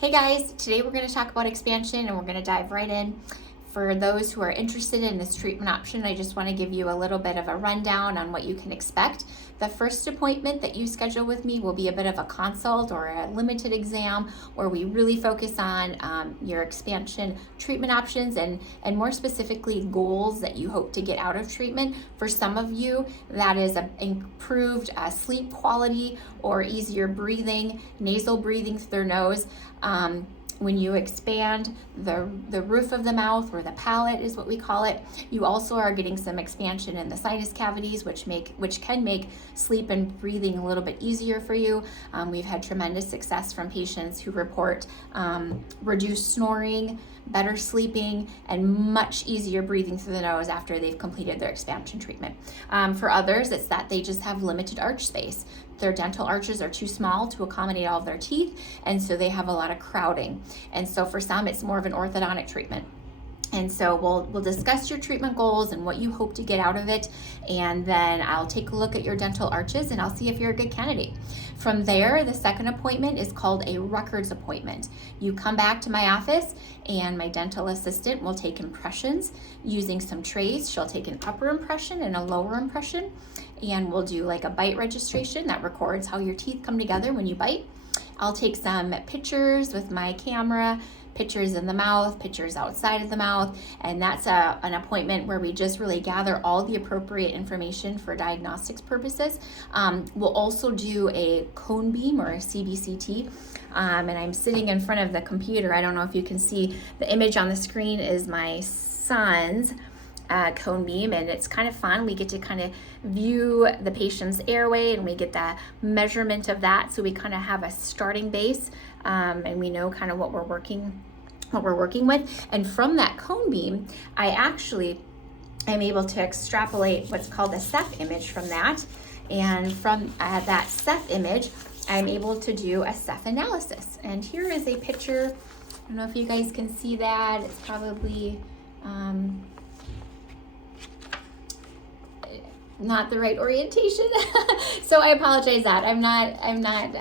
Hey guys, today we're going to talk about expansion and we're going to dive right in. For those who are interested in this treatment option, I just want to give you a little bit of a rundown on what you can expect. The first appointment that you schedule with me will be a bit of a consult or a limited exam where we really focus on your expansion treatment options and more specifically goals that you hope to get out of treatment. For some of you, that is improved sleep quality or easier breathing, nasal breathing through their nose. When you expand the roof of the mouth, or the palate is what we call it, you also are getting some expansion in the sinus cavities, which can make sleep and breathing a little bit easier for you. We've had tremendous success from patients who report reduced snoring, better sleeping, and much easier breathing through the nose after they've completed their expansion treatment. For others, it's that they just have limited arch space. Their dental arches are too small to accommodate all of their teeth, and so they have a lot of crowding. And so for some, it's more of an orthodontic treatment. And so we'll discuss your treatment goals and what you hope to get out of it, and then I'll take a look at your dental arches and I'll see if you're a good candidate. From there, the second appointment is called a records appointment. You come back to my office and my dental assistant will take impressions using some trays. She'll take an upper impression and a lower impression, and we'll do like a bite registration that records how your teeth come together when you bite. I'll take some pictures with my camera, pictures in the mouth, pictures outside of the mouth, and that's an appointment where we just really gather all the appropriate information for diagnostics purposes. We'll also do a cone beam or a CBCT, and I'm sitting in front of the computer. I don't know if you can see the image on the screen is my son's cone beam, and it's kind of fun. We get to kind of view the patient's airway and we get the measurement of that, so we kind of have a starting base, and we know kind of what we're working with. And from that cone beam, I actually am able to extrapolate what's called a Ceph image from that, and from that Ceph image I'm able to do a Ceph analysis. And here is a picture. I don't know if you guys can see that. It's probably not the right orientation. So I apologize that I'm not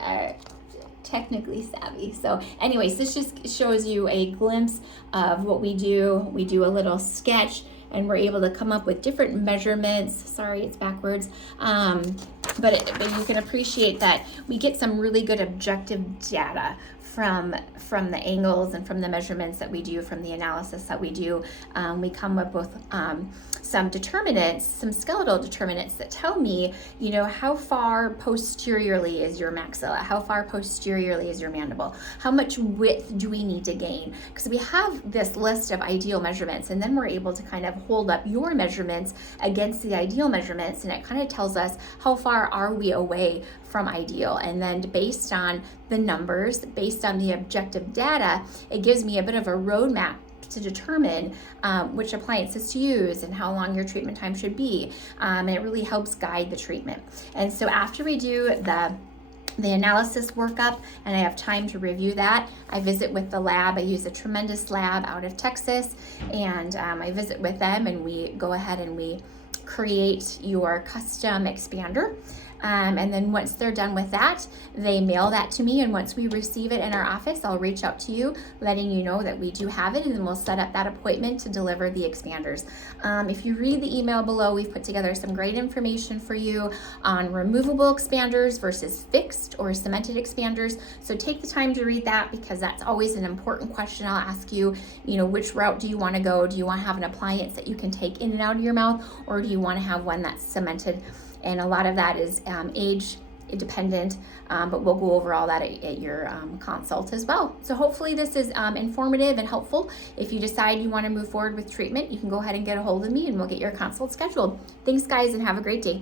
technically savvy. So anyways, this just shows you a glimpse of what we do. We do a little sketch and we're able to come up with different measurements. Sorry, it's backwards. But you can appreciate that we get some really good objective data from the angles and from the measurements that we do, from the analysis that we do. We come up with some determinants, some skeletal determinants that tell me, how far posteriorly is your maxilla, how far posteriorly is your mandible, how much width do we need to gain? Because we have this list of ideal measurements, and then we're able to kind of hold up your measurements against the ideal measurements, and it kind of tells us how far are we away from ideal. And then based on the numbers, based on the objective data, it gives me a bit of a roadmap to determine which appliances to use and how long your treatment time should be. And it really helps guide the treatment. And so after we do the analysis workup and I have time to review that, I visit with the lab. I use a tremendous lab out of Texas, and I visit with them and we go ahead and we create your custom expander. And then once they're done with that, they mail that to me, and once we receive it in our office, I'll reach out to you letting you know that we do have it, and then we'll set up that appointment to deliver the expanders. If you read the email below, we've put together some great information for you on removable expanders versus fixed or cemented expanders, so take the time to read that, because that's always an important question I'll ask you. Which route do you want to go? Do you want to have an appliance that you can take in and out of your mouth, or do you want to have one that's cemented? And a lot of that is age dependent, but we'll go over all that at your consult as well. So hopefully this is informative and helpful. If you decide you want to move forward with treatment, you can go ahead and get a hold of me and we'll get your consult scheduled. Thanks guys, and have a great day.